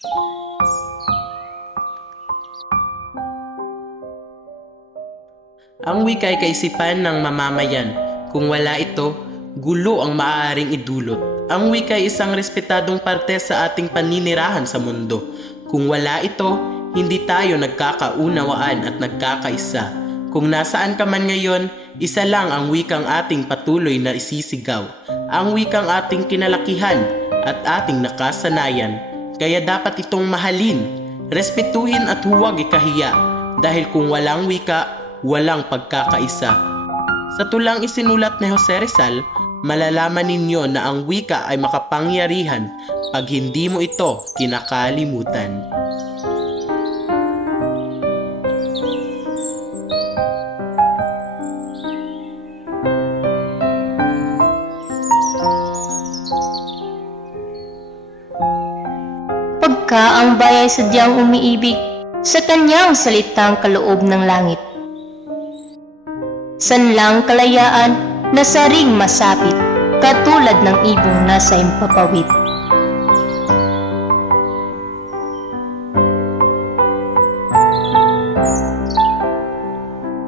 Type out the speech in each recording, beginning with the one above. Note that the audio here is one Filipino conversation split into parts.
Ang wika ay kaisipan ng mamamayan. Kung wala ito, gulo ang maaaring idulot. Ang wika ay isang respetadong parte sa ating paninirahan sa mundo. Kung wala ito, hindi tayo nagkakaunawaan at nagkakaisa. Kung nasaan ka man ngayon, isa lang ang wikang ating patuloy na isisigaw. Ang wikang ating kinalakihan at ating nakasanayan. Kaya dapat itong mahalin, respetuhin at huwag ikahiya. Dahil kung walang wika, walang pagkakaisa. Sa tulang isinulat ni Jose Rizal, malalaman ninyo na ang wika ay makapangyarihan pag hindi mo ito kinakalimutan. Pagka ang bayay sadyang umiibig sa kanyang salitang kaloob ng langit, sanlang kalayaan na saring masapit, katulad ng ibong nasa impapawid.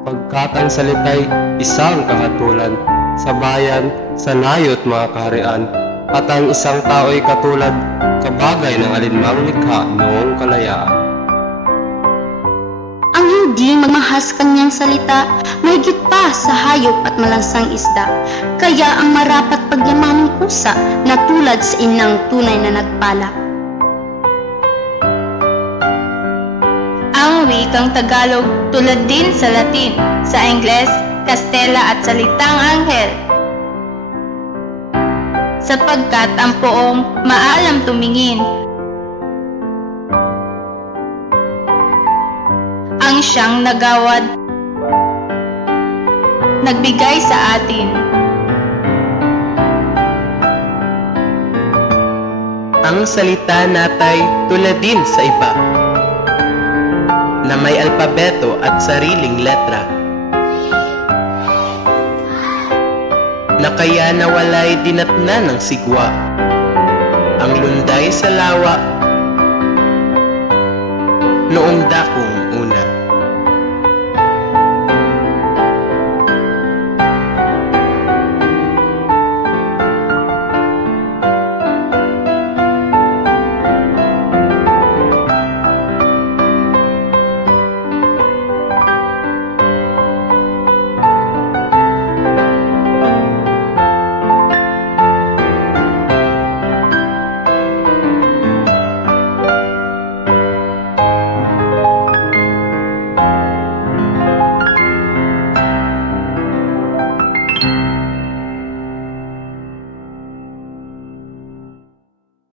Pagkat ang salita'y isang kahatulan, sa bayan, sa nayo't mga kaharian, at ang isang tao'y katulad, kabagay ng alinmang likha noong kalayaan. Ang hindi magmahas kanyang salita, mahigit pa sa hayop at malansang isda. Kaya ang marapat pagyamaning pusa na tulad sa inang tunay na nagpala. Ang wikang Tagalog tulad din sa Latin, sa Ingles, Kastela at salitang Anghel. Sapagkat ang poong maalam tumingin, ang siyang nagawad, nagbigay sa atin. Ang salita natay tulad din sa iba, na may alpabeto at sariling letra, na kaya nawalay dinatnan ng sigwa, ang lunday sa lawa, noong dakong